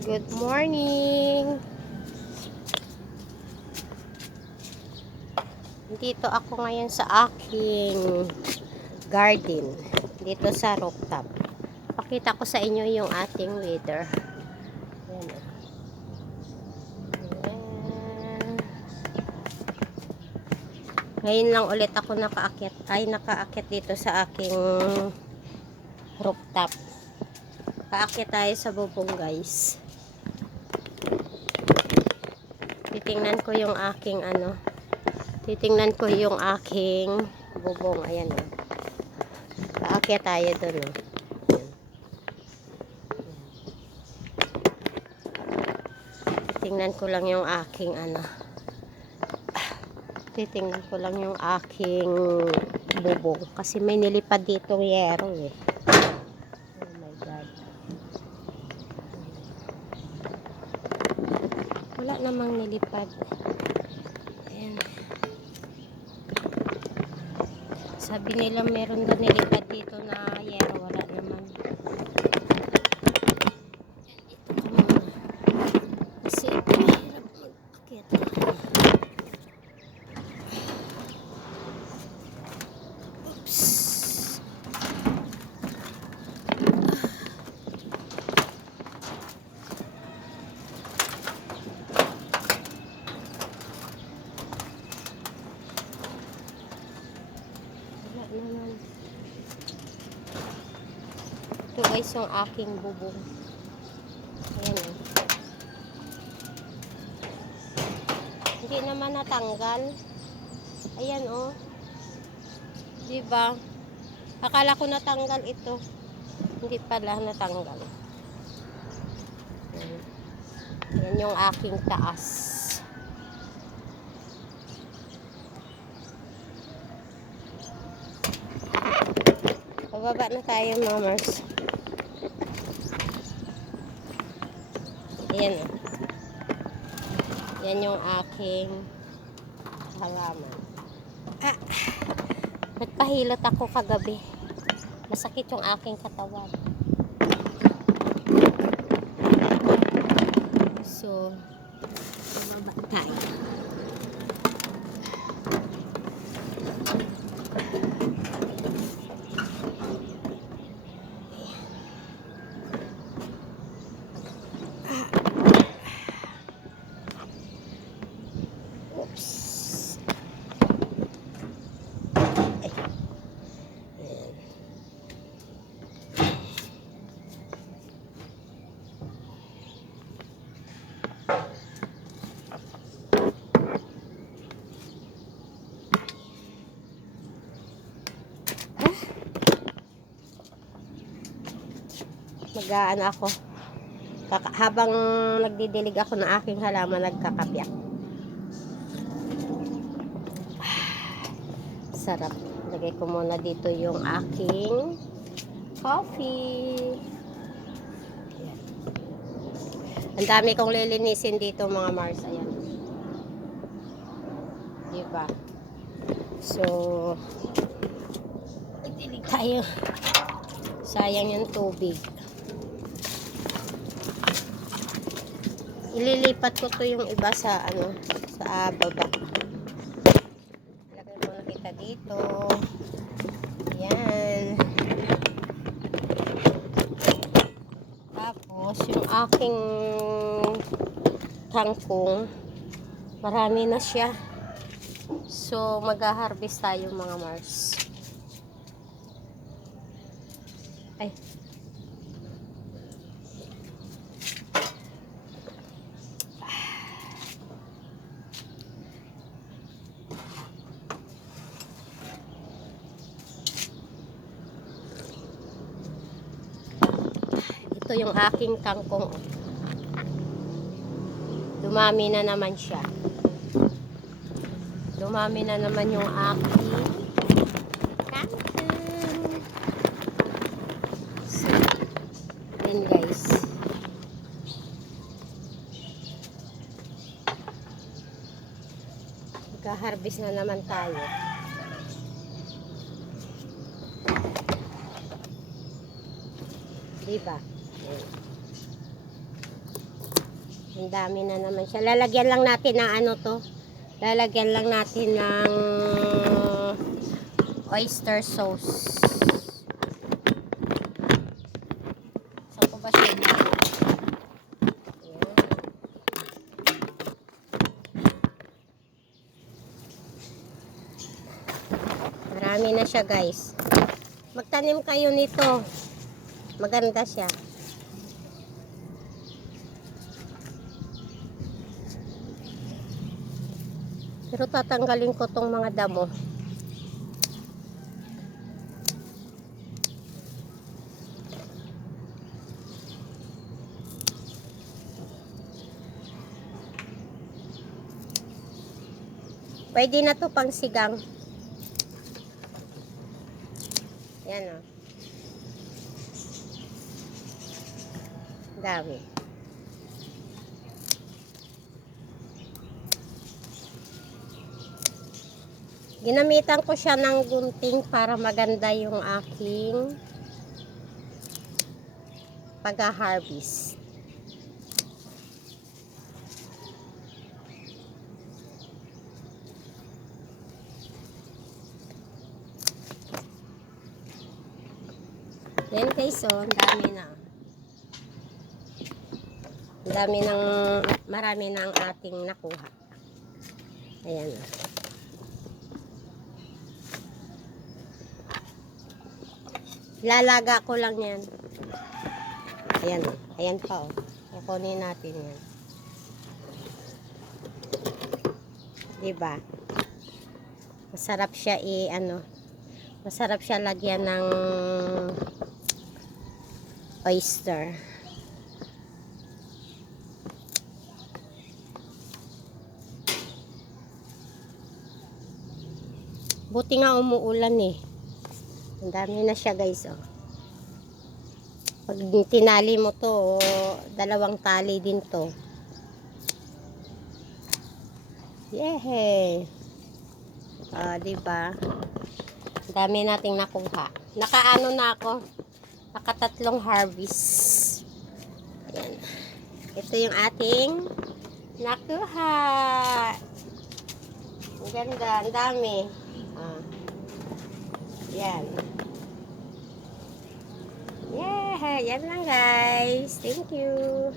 Good morning! Dito ako ngayon sa aking garden. Dito sa rooftop. Pakita ko sa inyo yung ating weather. Ayan. Ayan. Ngayon lang ulit ako nakaakyat dito sa aking rooftop. Paakyat tayo sa bubong, guys. Titingnan ko yung aking bubong. Ayan, oh. Paakyat tayo doon, oh. Titingnan ko lang yung aking titingnan ko lang yung aking bubong kasi may nilipad ditong yero, eh. Oh my god. Wala namang nilipad. Ayan. Sabi nila meron daw nilipad dito na yero. Wala naman. Dito ko muna. Kasi mahirap mag-akit. Oops. Naman. Ito guys yung aking bubong. Ayan, oh. Hindi naman natanggal. Ayan, oh. Diba? Akala ko natanggal ito. Hindi pala natanggal. Ayan. Ayan yung aking taas. Pababa na tayo, mamers. Ayan, oh. Yan yung aking halaman. Nagpahilot ako kagabi. Masakit yung aking katawan. So, pababa tayo. Mag-aano ako. Habang nagdidilig ako ng aking halaman, nagkakapiak. Sarap. Lagay ko muna dito yung aking coffee. Ayan. Ang dami kong lilinisin dito, mga Mars. Ayan. Diba? So, nagdilig tayo. Sayang yung tubig. Ililipat ko to yung iba sa sa baba. Ilagay mo na kita dito. Ayan. Tapos yung aking kangkong, marami na siya. So mag-harvest tayo, mga Mars. Ay. Ito yung aking kangkong. Dumami na naman siya. Dumami na naman yung aking kangkong. So, yun guys. Magka-harvest na naman tayo. Diba? Ang dami na naman siya. Lalagyan lang natin ng ano to. Lalagyan lang natin ng oyster sauce. Saan ko ba siya? Ayan. Marami na siya, guys. Magtanim kayo nito. Maganda siya. Pero tatanggalin ko tong mga damo. Pwede na to pang sigang. Yan o. Dami. Ginamitan ko siya ng gunting para maganda yung aking pag-harvest. Yan guys, oh, ang dami na. Ang dami ng, marami na ang ating nakuha. Ayan oh. Lalaga ko lang yan. Ayan oh. Ayan pa oh. Kukunin natin yan. Diba? Masarap siya masarap siya lagyan ng oyster. Buti nga umuulan eh. Ang dami na siya guys oh. Pag tinali mo to, dalawang tali din to. Yehey! Diba? Ang dami nating nakuha. Nakaano na ako. Nakatatlong harvest. Ayan. Ito yung ating nakuha. Ang ganda. Ang dami. Yan. Yeah. Yan lang guys. Thank you.